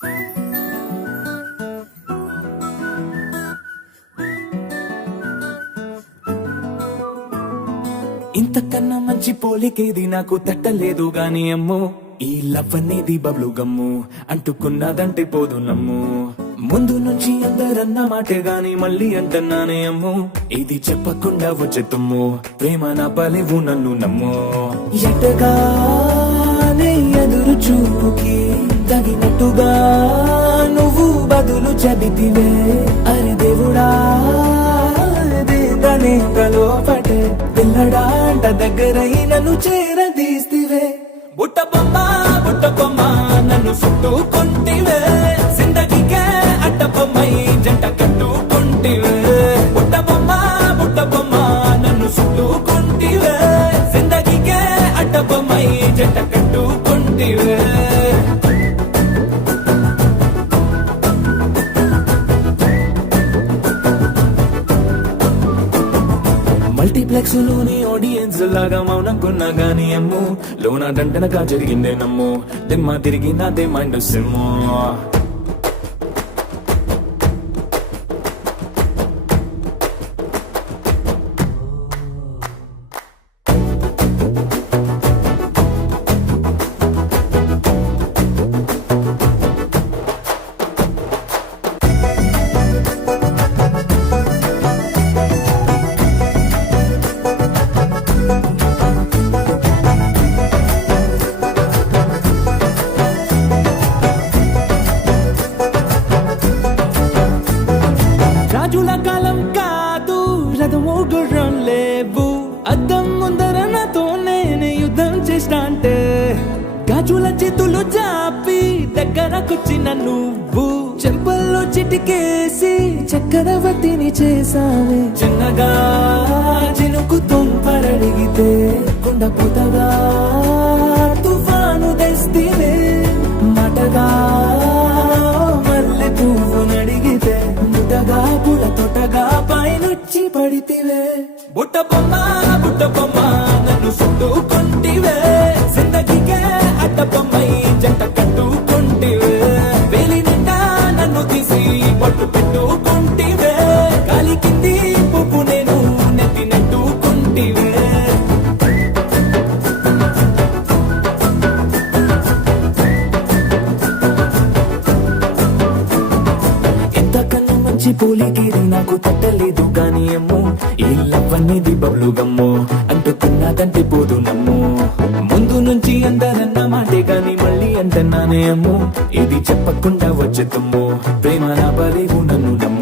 ఇంతకన్నా మంచి పోలికేది నాకు తట్టలేదు గాని అమ్మో, ఈ లవ్ అనేది బబ్లు గమ్ము, అంటుకున్నదంటే పోదు నమ్ము. ముందు నుంచి అందరన్న మాటే గాని మళ్ళీ అంటున్నానే అమ్ము, ఇది చెప్పకుండా వచ్చే తుమ్ము, ప్రేమ నా పలేవు నన్ను నమ్ము. ఎటగానే ఎదురు చూపుకి తగినట్టుగా నువ్వు బదులు చెబితివే, అరే దేవుడా దేదనే లోపటే పిల్లడా అంట దగ్గరై నన్ను చేరదీస్తివే. బుట్ట బొమ్మ నన్ను చుట్టుకుంటివే, జిందగీకే అడ్డ బొమ్మై జంట కట్టుకుంటివే. బుట్ట బొమ్మ నన్ను చుట్టుకుంటివే, జిందగీకే అడ్డ బొమ్మై జంట కట్టుకుంటివే. మల్టీప్లెక్స్ లోని ఆడియన్స్ లాగా మౌనం కొన్నా గానీ అమ్ము, లోన దండనగా జరిగిందే నమ్ము, దిమ్మ తిరిగి నాదే మైండ్ సిమ్ము. రాజుల కాలం కాదు, రథము గుర్రం లేవు, అద్దం ముందర నాతో నేనే యుద్ధం చేస్తా అంటే, గాజుల చేతులు జాపి దగ్గరకొచ్చిన నువ్వు, చెంపల్లో చిటికేసి చక్రవర్తిని చేసావే. చిన్నగా చినుకు తుంపరడిగితే కుండపోతగా తుఫాను తెస్తివే, మాటగా మల్లె పువ్వు నడిగితే ముటగా పుల తొటగా పైనొచ్చి పడితివే. బుట్ట బొమ్మ నన్ను చుట్టుకుంటివే, జిందగీకే అడ్డ బొమ్మై జంట కట్టుకుంటివే. వేలి నిండా నన్ను తీసి పట్టు పెట్టుకుంటివే, గాలి కింది పువ్వు నేను నెత్తి నెట్టుకుంటివే. ఎంతకన్నా మంచి పోలికేది నాకు తట్టలేదు గాని అమ్ము, ఈ లవ్ అనేది బబ్లు గమ్ము, అంటుకున్నదంటే పోదు నమ్ము. ముందు నుంచి అందరన్న మాటే గాని మళ్ళీ అంటున్నానే అమ్ము, ఇది చెప్పకుండా వచ్చే తుమ్ము, ప్రేమ నా పలేవు నన్ను నమ్ము.